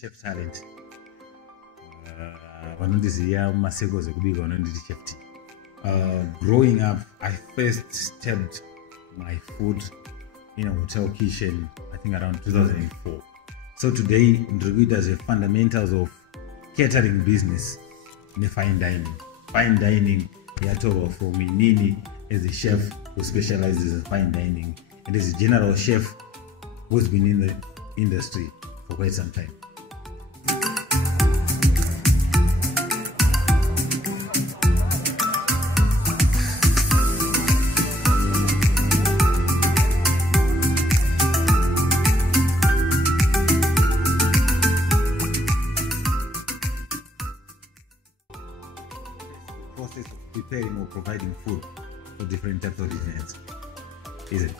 chef talent. Vanondiziva maseko zekubika vanonditi chef T. Growing up, I first tapped my food in a hotel kitchen, I think around 2004. So today, ndiri as a fundamentals of catering business in fine dining. Fine dining, yatova from Nini as a chef who specializes in fine dining, and as a general chef who's been in the industry for quite some time. Process of preparing or providing food for different types of events, is it?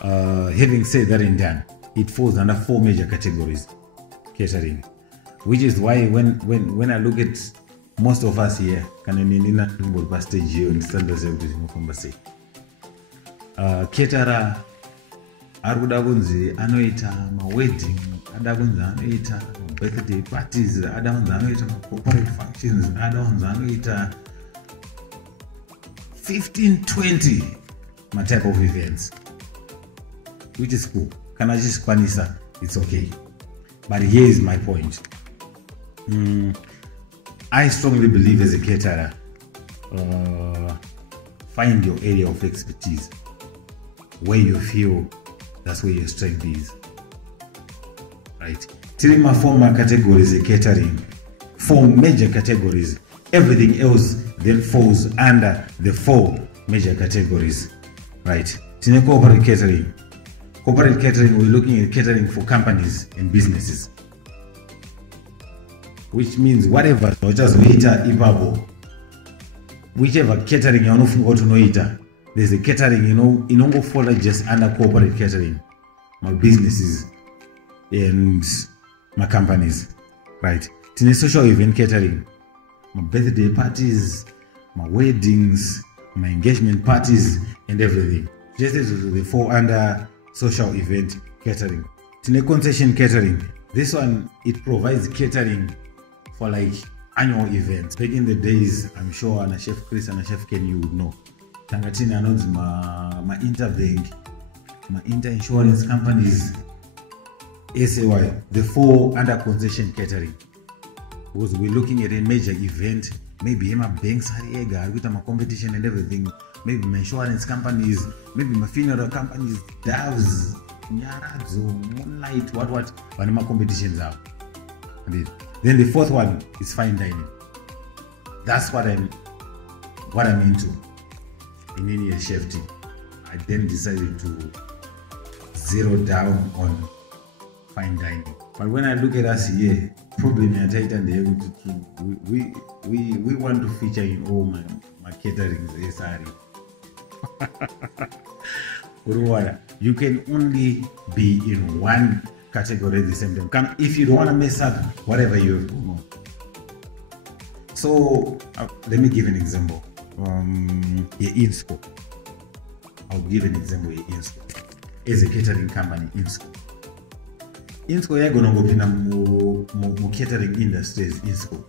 Having said that and done, it falls under 4 major categories, catering, which is why when I look at most of us here, caterer arikuda kunzi anoita wedding, ada kunzi anoita birthday parties, ada kunzi anoita corporate functions, ada kunzi anoita 15-20 type of events, which is cool. Kana chisikwanisa, it's okay. But here is my point. I strongly believe as a caterer, find your area of expertise, where you feel that's where your strength is. Right? Three former categories of catering, 4 major categories. Everything else then falls under the 4 major categories. Right? Tine corporate catering. Corporate catering, we're looking at catering for companies and businesses, which means whatever whichever catering you know, there's a catering, you know, in fall just under corporate catering, my businesses and my companies, right? In a social event catering, my birthday parties, my weddings, my engagement parties, and everything. Just as they fall under social event catering. In a concession catering, this one, it provides catering for like annual events. Back in the days, I'm sure and Chef Chris and Chef Ken, you would know. Tangatini announced my Interbank, my inter-insurance companies, SAY, the 4 under concession catering. Because we're looking at a major event, maybe my banks are with my competition and everything, maybe my insurance companies, maybe my funeral companies, Doves, Nyaradzo, Moonlight, what, when my competitions are. And then the 4th one is fine dining. That's what I'm into. In any chef team, I then decided to zero down on fine dining. But when I look at us here, probably we want to feature in all my caterings. You can only be in one category at the same time. If you don't want to mess up whatever you know. So let me give an example. INSCO. I'll give an example here. INSCO is a catering company. INSCO, you're gonna go in more catering industries. INSCO.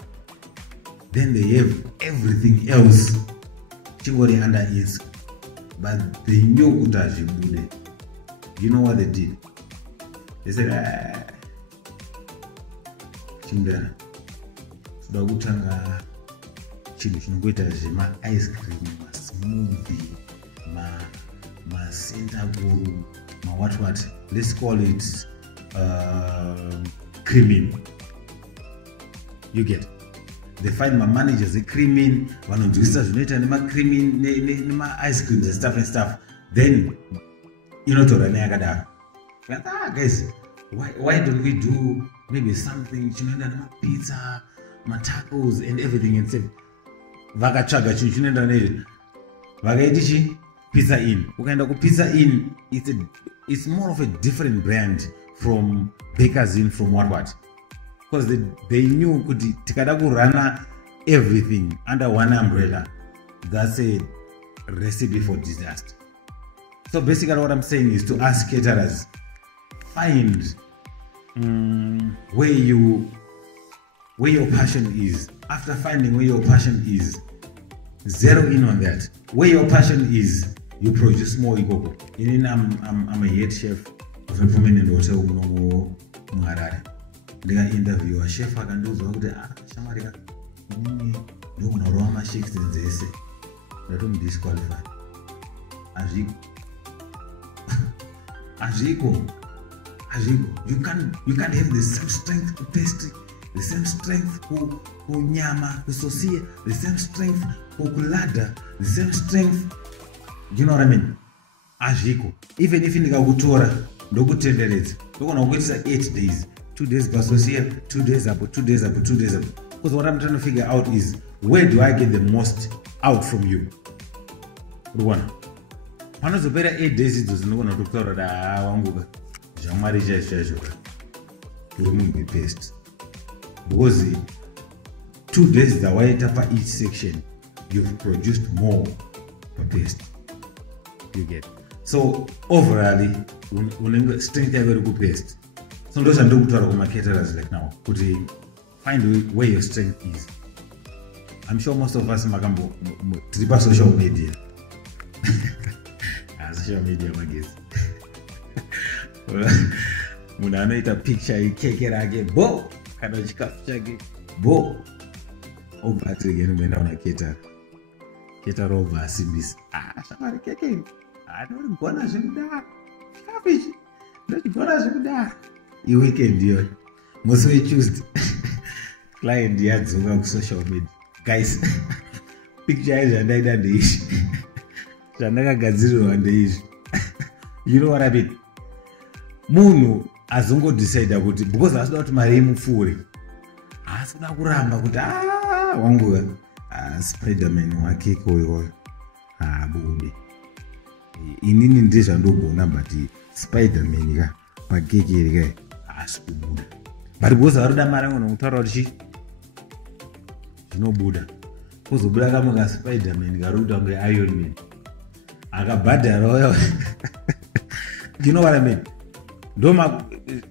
Then they have everything else under INSCO, but they knew Utaji. You know what they did? They said, Chimbera, Sudagutanga. My ice cream, my smoothie, my center bowl, my what, let's call it creaming. You get? They find my managers a creaming, one of the my creaming, my ice creams and stuff. Then, you know, to the Nagada. Guys, why don't we do maybe something, my pizza, my tacos, and everything instead? Vakachaga chinenda nezi vakaitichi Pizza Inn. Ukaenda ku Pizza Inn, it's more of a different brand from Baker's Inn, from what because they knew kuti tikada kurana everything under one umbrella, that's a recipe for disaster. So basically what I'm saying is to ask caterers, find where your passion is. After finding where your passion is, zero in on that. Where your passion is, you produce more ikoko. I'm a head chef of a prominent hotel in Harare. They interview a chef akanduzwa kuti shamarika inini ndokunarowa mashakes nzese ndatomudisqualify. Azviko. You can't have the same strength to pastry, the same strength ku nyama, ku sosia, the same strength ku kulada, the same strength. You know what I mean? Azviko. Even if ndikakutora ndokutenderedza ndokona kuitisa 8 days, 2 days basosia, 2 days up, 2 days up, 2 days up. Because what I'm trying to figure out is, where do I get the most out from you? Ruwana. Panozopera 8 days idzo zinogona kutaura da wanguka zvamwari chaizvo uri paste. Because 2 days dzawaita pa each section, you've produced more per paste. You get. So overall, unenge strength yako iri kupaste. So ndo chandokutaura kumacaterers like now kuti find where your strength is. I'm sure most of us makambo tiri pa social media. Social media magezi. Munhu anoita picture ikeke rake bo kana chikafu chake bo obva atirigeni unoenda kuna ketara obva asimbisa shamari keke anorigona zvekudaro chikafu ichi ndochigona zvekudaro iweekend iyo musi wetuesday client yadzoka kusocial media guys picture yaizvo zvandaida ndeizvi zvandakagadzirirwa ndeizvi. You know what I mean? Munhu azongodecide kuti because asida kuti mari imupfuure, asida kuramba kuti wangu Spiderman wake koyo bude. Inini ndezvandogona but Spiderman ka pakeke ka asikubuda. But because arida mari unokutaura kuti zvinobuda. Kuzobuda kamwe ka Spiderman karuda kunge Iron Man. Akabhadhara. You know what I mean? Doma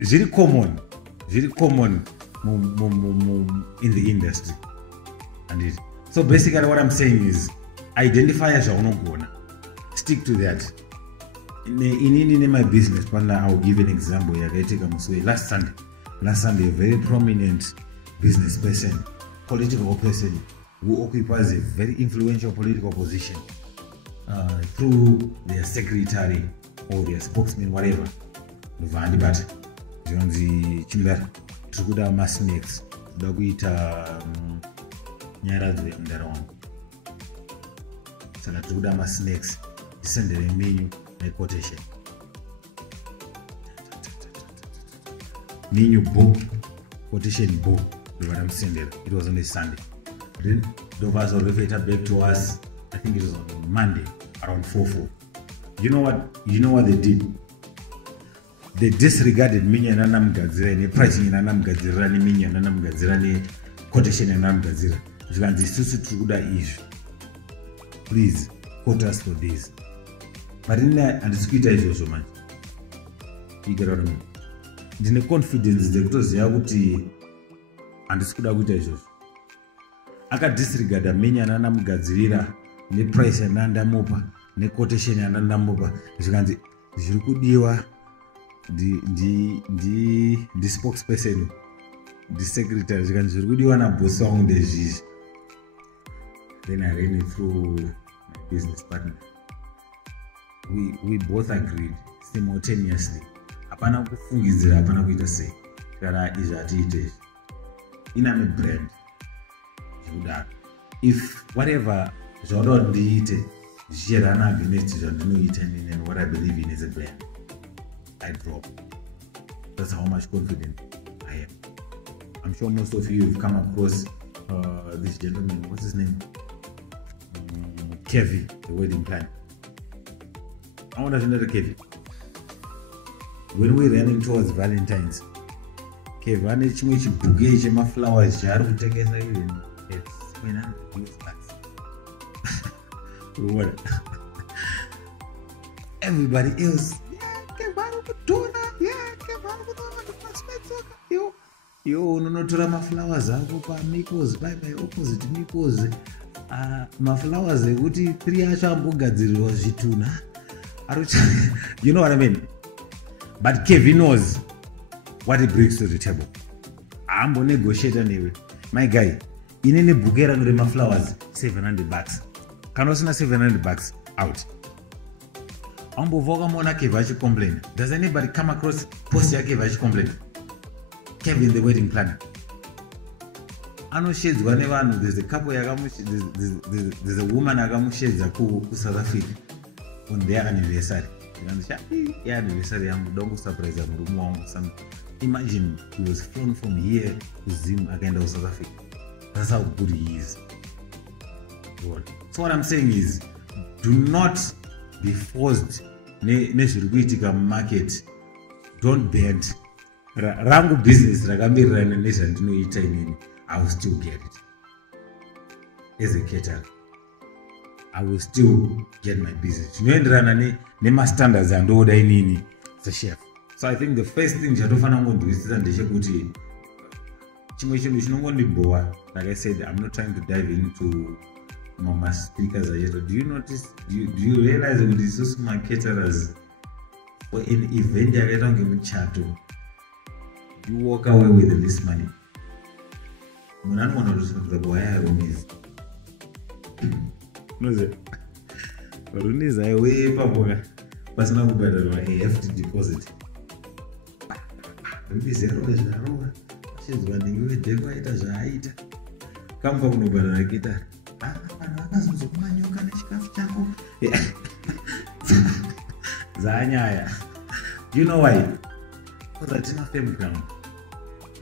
very common in the industry. And so basically what I'm saying is identify as unogona. Stick to that. In my business partner, I'll give an example. Last Sunday, a very prominent business person, political person who occupies a very influential political position through their secretary or their spokesman, whatever. But chimudaro tiri masnacks toda kuita nyaradzo yemudaro wangu, saka tiri kuda masnacks tisendere menu nequotation. Menu book, quotation book, ndovadamusendera. It was on a Sunday. Then Dovas reverted back to us, I think it was on Monday around 4:4. You know what they did? They disregarded menu yananamugadzira ne pricing yananamugadzira ne menu yananamugadzira ne quotation yananamugadzira. Zvikanzi isusu tiri kuda izvi. Please quote us for this. But handisi kuita izvozvo manje. You get what I mean? Ndine confidence dzekutoziva kuti handisi kuda kuita izvozvo. Akadisregarda menu yananamugadzirira ne price yanandamupa ne quotation yanandamupa. Zvikanzi zviri kudiwa the spokesperson, the secretary, zvikanzi zviri kudiwa nabosi wangu ndezvizvi. Then I ran it through my business partner. We both agreed simultaneously. Hapana kufungidzira, hapana kuita sei. Kana izvi hatiite. Iname brand. Zvekudaro. If whatever zvauri ndiite zvichienderana against zvandinoita inini and what I believe in as a brand, I drop. That's how much confident I am. I'm sure most of you have come across this gentleman. What's his name? Kevi, the wedding planner. I want to know Kevi. When we're running towards Valentine's, Kevi, ane chimwe chibouquet chemaflowers chaari kutengesa even what? Everybody else, yeah, Kevi ari kudhona, yeah, Kevi ari kudhona, you. Yo unonotora maflowers ako paMico's by opposite Mico's. Maflowers ekuti 3 acho ambogadzirirwa zvituna. You know what I mean? But Kevin knows what he brings to the table. Ambo negotiator newe. My guy, inene bukera ngure maflowers $700. Kana usina $700 out. Ambo voga mona Kevachi complain. Does anybody come across post ya Kevachi complain? Kevin the wedding planner. Anoshedzwa nevanhu. There's a couple there's a woman akamushedza ku South Africa on their anniversary. Yeah, anniversary yangu dongo surprise murumu wangu. Imagine he was flown from here to Zim against South Africa. That's how good he is. So what I'm saying is, do not be forced nezvirikuitika market. Don't bend. Rangu business rakamirana nezvandinoita inini. I will still get it. As a caterer, I will still get my business. Zvinoenderana nemastandards andoda inini as a chef. So I think the first thing chatofana kungonzwisisa ndechekuti chimwe chinhu chinongondibhowa. Like I said, I'm not trying to dive into mama speakers acheto. Do you notice? Do you realize that these small caterers for an event yakaita ngemuchato, you walk away with the least money? Munhu anogona kutosvika kuwayarumizi. Noze rumizi aiwe papoka pasina kubhadharwa hefty deposit. Rubizero zvarova ashedzwa nenge wedhengo aita zvaaita. Kamupa kunobhadhara kitari. Vanhu vakazozokumanyoka nechikafu chako. Zanyaya. You know why? Because hatina fame ground.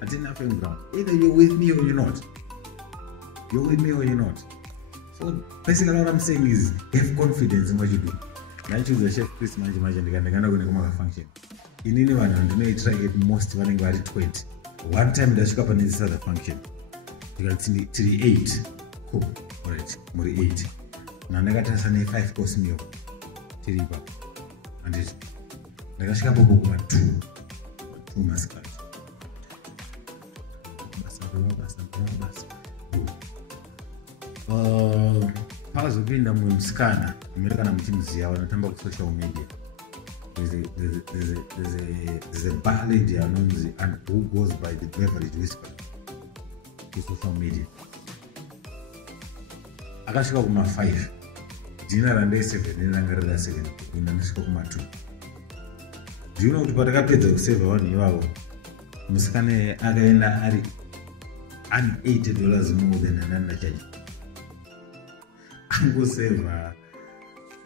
Either you're with me or you're not. So basically what I'm saying is, have confidence in what you do. I choose a chef Chris manje ndikanda kune kuma function. Inini vanhu ndinoitira at most vanenge vari 20. One time ndasvika pane this other function. Tikati tiri 8. Cool. Alright, muri 8. Na ndakatarisa ne 5 course meal. Tiri ipapo. Anditi ndakasvika popo kuma 2 maskati. Pakazopinda mumwe musikana amerikana muchimuziva vanotamba kusocial media. There's a bar lady anonzi and who goes by the Beverage Whisper to social media. Akasvika kuma 5. Dina randai 7 nerangarira 7 kuenda ndasvika kuma 2. Do you know kuti patakapedza kuseva vanhu ivavo musikana akaenda ari $80 more than another charge. I'm going to save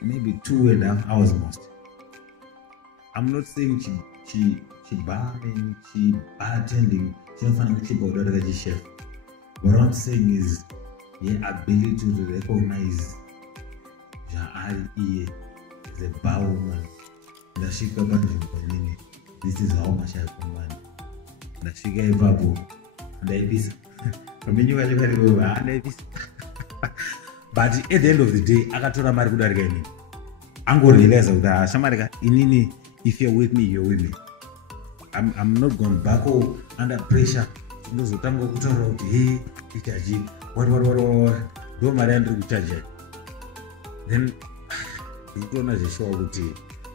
maybe 2.5 hours most. I'm not saying she barring, she bartending, she don't find cheap or the chef. What I'm saying is the ability to recognize Ja'ari is a bar woman. That she can buy this is how much I command. That she gave babu and I miss. But at the end of the day, akatora mari kudarika inini. Angorealize kuti shamarika inini, if you're with me, you're with me. I'm not going back under pressure. Ndozotanga kutaura kuti hey, itaji what do mari andiri kuchaja. Then nditona zveshowa kuti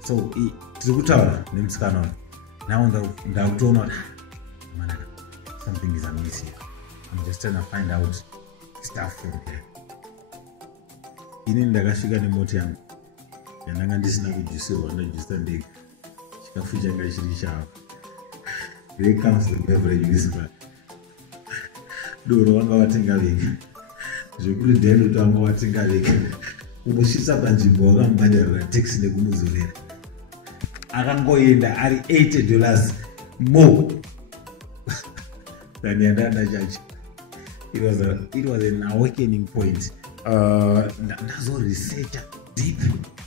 so tiri kutaura nemusikana now ndakutoona manaka something is amiss here. I'm just trying to find out stuff from here. Inini ndakasvika nemoti yangu yandanga ndisina kujuisirwa ndajuisa ndega. Chikafu changa chiri chavo. There comes the Beverage Whisper. Doro wanga watenga vega. Zvekuri dheni kuti wanga watenga vega. Kumusvitsa panzvimbo wakamubhadharira taxi nekumuzorera. Akangoenda ari $80 more than yandanda chacho. It was an awakening point. Nazo research deep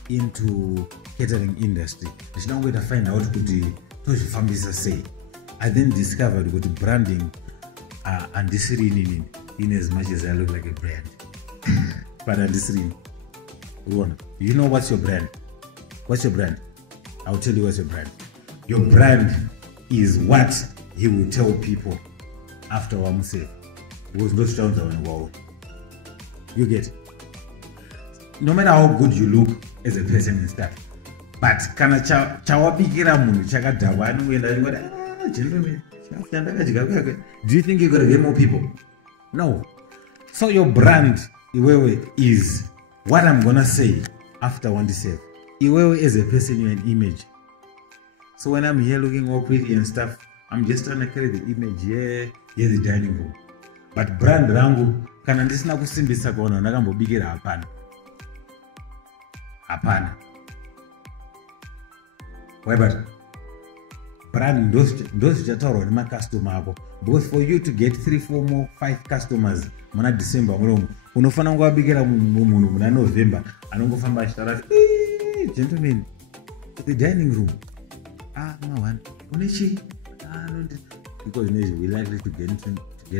into catering industry. Ndichinangoita find out kuti tozvifambisa sei. I then discovered that branding and this in as much as I look like a brand. But and this you know what's your brand? What's your brand? I'll tell you what's your brand. Your brand is what you will tell people after wamusave because ndozvitaunza vanhu kwavo. You get? No matter how good you look as a person and stuff, but kana chawabikira munhu chakadhakwa anoenda ngoti gentleman do you think you're going to get more people? No. So your brand iwewe is what I'm gonna say after Wandisave. Iwewe as a person, you're an image. So when I'm here looking all pretty and stuff, I'm just trying to carry the image here the dining room. But brand rangu kana ndisina kusimbisa kuona ndakambobikira hapana. Why but brand those chataurwa nemacustomer ako, because for you to get 3, 4 more 5 customers muna December mulomo unofana kuvabikira munhu muna November anongofamba achitaura gentlemen the dining room mawan unechi because we're likely to get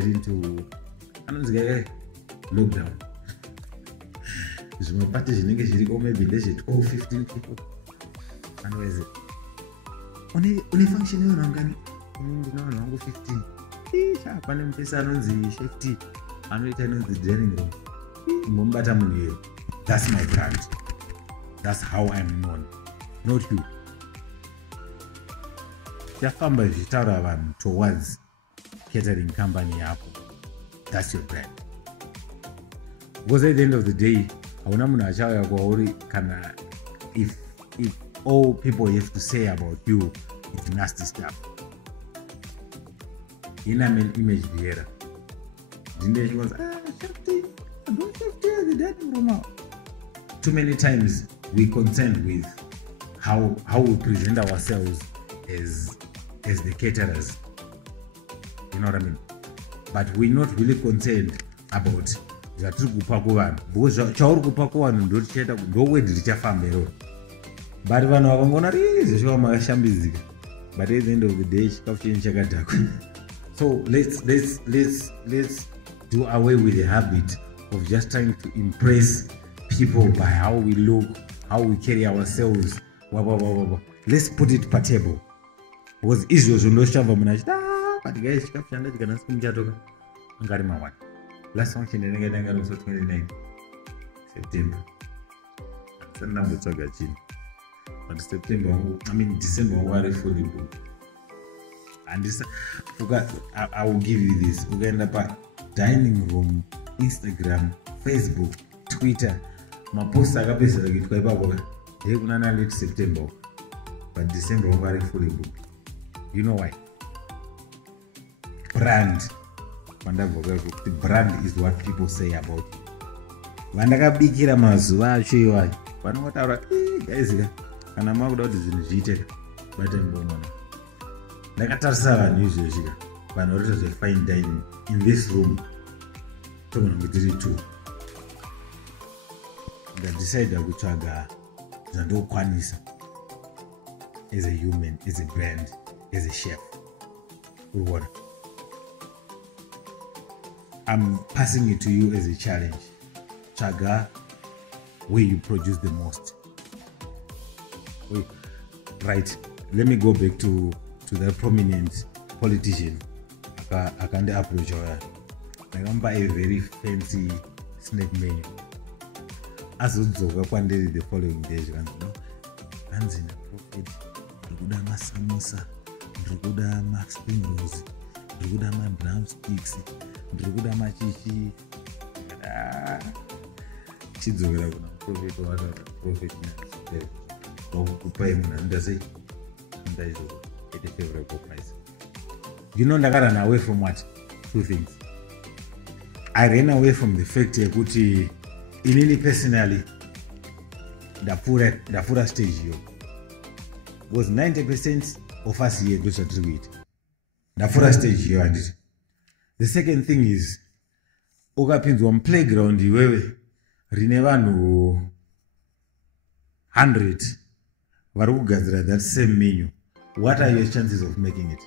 into anonzi lockdown. Zvimapati zvinenge zviriko maybe ndezve 12-15 people. Otherwise une function yona ngani ndina vanhu vangu 15 pane mupesa anonzi chef anoita inonzi dining room mumbata munhu iye. That's my brand. That's how I'm known, not you. Yafamba zvitaura vanhu towards catering company yako. That's your brand. Because at the end of the day hauna munhu achauya kwauri kana if all people have to say about you is nasty stuff. In an image bearer. She goes, don't the dining room. Too many times we contend with how we present ourselves as the caterers. You know what I mean? But we're not really concerned about zvatiri kupa kuvanhu, because chauri kupa kuvanhu ndowedi richafamba iroro. But vanhu vakangona zveshuwa makashambidzika, but at the end of the day chikafu chenyu chakadhakwa. So let's do away with the habit of just trying to impress people by how we look, how we carry ourselves. Let's put it per table. Because izvozvo ndoshamva munhu achiti but guys chikafu changa chikanasi kumuchatoka angari mawana. Last function ndinenge so 29 September. Sandambotsvaga chini. But September, December wari fully booked. And this, I will give you this. Ukaenda pa dining room, Instagram, Facebook, Twitter, maposta akapesa kitwa ipapo. Kunana late September. But December wari fully booked. You know why? Brand. The brand is what people say about you. Vandakabikira mazuva acho iwayo vanotaura guys kana makuda kuti zvinhu zviiteka bata mbomona. Ndakatarisa vanhu izvezvika vanhu varikuita zvefine dining in this room togona kunge tiri 2. Ndadecida kutsvaga zvandokwanisa as a human, as a brand, as a chef. Urikuona, I'm passing it to you as a challenge. Chaga, where you produce the most. Wait, right, let me go back to the prominent politician. I can't approach her. I can buy a very fancy snack menu. As the following days, you know, hands in a profit, Druguda Masamosa, Druguda Max Spring Rolls, Druguda my brown sticks, Druguda Machichi. Chidzogera kuna profit wala profit na kupai muna ndazi ndaizo at a favorable price. You know, I ran away from what? 2 things. I ran away from the fact that inini personally the stage here was 90% of us here do certificate. The stage here and it. The second thing is ukapinzwa playground iwewe rine vanhu 100 vari kugadzira that same menu. What are your chances of making it?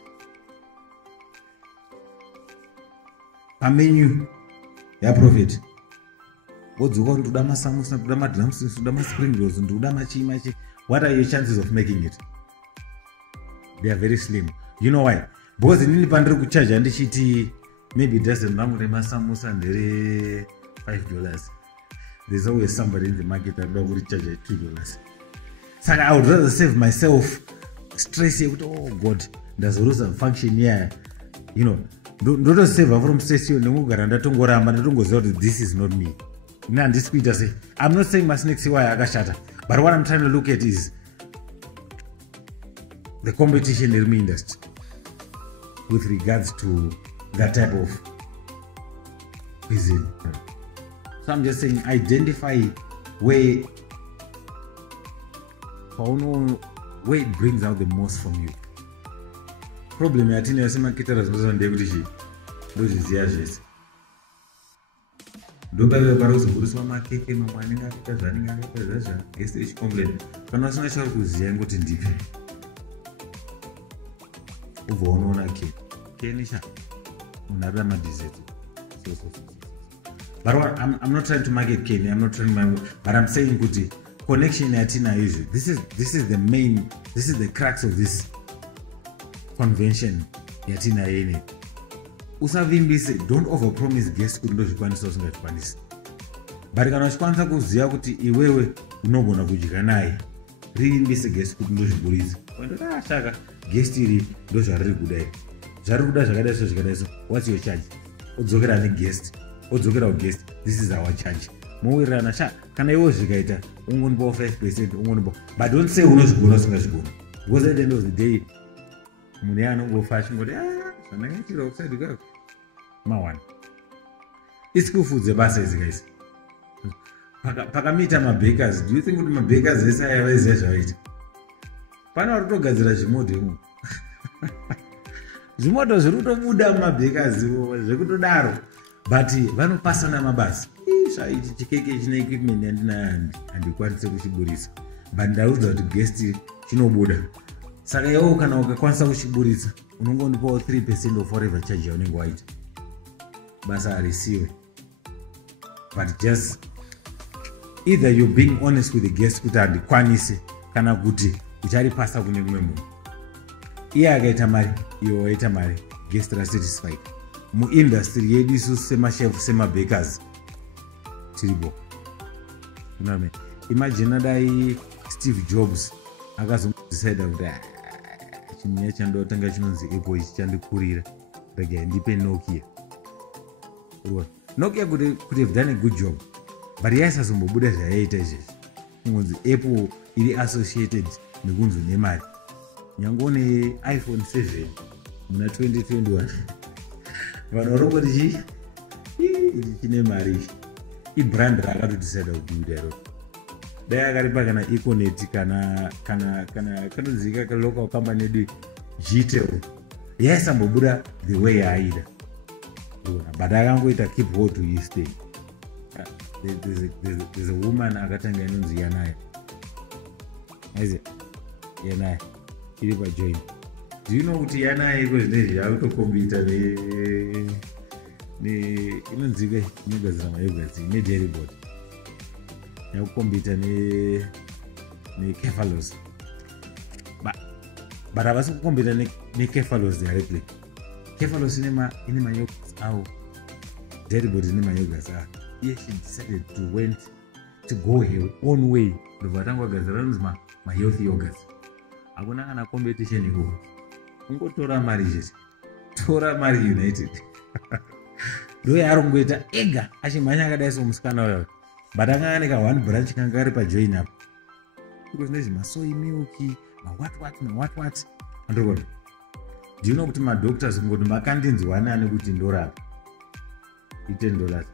A menu ya profit. Wodzuka ndoda masamusa, ndoda madrumsticks, ndoda maspring rolls, ndoda machi. What are your chances of making it? They are very slim. You know why? Because inini pandiri kucharge ndichiti maybe doesn't rangu remasamusa ndere $5. There's always somebody in the market that will charge $2. So I would rather save myself stress here with, oh God, there's a rules and function here. You know, don't save from stress here. This is not me. I'm not saying my snakes why I got shatter, but what I'm trying to look at is the competition in the industry with regards to that type of cuisine. So I'm just saying, identify where it brings out the most from you. Problem ya tini yasema kita razmoza ndegutishi doji ziyajesi. Doba ya barozi kurusuwa makeke mamwaninga kita zaninga kita zaja gesti ishi complain. Kana wasina shawar kuziya ngoti ndipi. Uvo onona kenisha unarada madizeti. So. But I'm not trying to market Kenny. I'm not trying but I'm saying kuti connection yatina usually. This is the crux of this convention yatina yene. Usavimbise, don't overpromise guests kuti ndozvikwanisa usingazvikwanisi. But kana uchikwanisa kuziya kuti iwewe unogona kudya naye, rivimbise guest kuti ndozvigurisa. Wendota shaka guest iri ndozvariri kudai. Zviri kuda zvakadai zvakadai so. What's your charge? Udzokera ne guest. Udzokera guest. This is our charge. Mowirana sha kana iwo zvikaita ungonipa 5% ungonipa. But don't say unozvigona usingazvigona. Because at the end of the day mune anongofa achingoti zvanangaitira outside kako mawana. School foods ebasa idzi guys. Pakamita mabakers, do you think kuti mabakers ese aiziva zvavaita? Pana vari kutogadzira zvimoto imo. Zvimoto zviri kutobuda mumabakers zvekutodaro, but vanopasana mabasa. Ichi chikeke chine equipment yandinayo handikwanise kuchiburisa, but ndaudzwa kuti guest chinobuda. Saka iwewe kana ukakwanisa kuchiburisa unongonipawo 3% of whatever charge yaunenge waita. Basa harisiwe. But just either you're being honest with the guest kuti handikwanise kana kuti ucharipasa kune kumwe munhu. Iye akaita mari, iwe waita mari, guest are satisfied. Muindustry yedu isusu semachef semabakers tiripo. Imagine dai Steve Jobs akazodecide kuti chinyaya chandotanga chinonzi Apple ichi chandikurira, rega ndipe Nokia. Nokia could have done a good job, but yaisazombobuda zvayaita izvezvi. Kunzi Apple iri associated nekunzi nemari. Nyange ne iPhone 7 muna 2021 vanhu varongoti chine mari. Ibrand rakatodecide kubuda iro. Dai akaripa kana Econet kana kanonzika ka local company edu Gtel yaisambobuda the way yaida. But akangoita keep hold to his thing. There's a woman akatanga inonzi Yanaya. Is it? Yanaya. Iripa join. Do you know kuti Yanaya iko zvinezvi yakutokombita ne inonzika inogadzira mayogurt ne dairy board. Yakukombita ne Kefalos. But havasi kukombita ne Kefalos directly. Kefalos ine mayogurt awo. Dairy board ine mayogurt awo. Yes, she decided to go her own way. Ruvatangwa gazarans my healthy yogurt. Hakuna kana competition iko. Ungotora mari jesi. Tora mari United. Ndo arongoita ega achimhanya akadai somusikana wayo. But akanika one branch kanga kari pa join up. Because nezi masoy milk, what. Androgona. Do you know kuti ma doctors ngoti makandinzi wana ane kuti ndorapa. $10.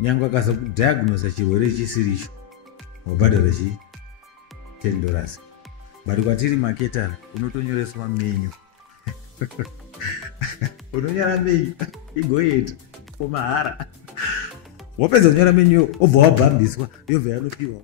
Nyangwa kaza diagnose chirwere chisiricho. Wabadala $10. But kwatiri marketer unotonyoreswa menu. Unonyora menu igoyeta pomahara. Wapedza kunyora menu obva wabhambiswa yobva yanopiwa.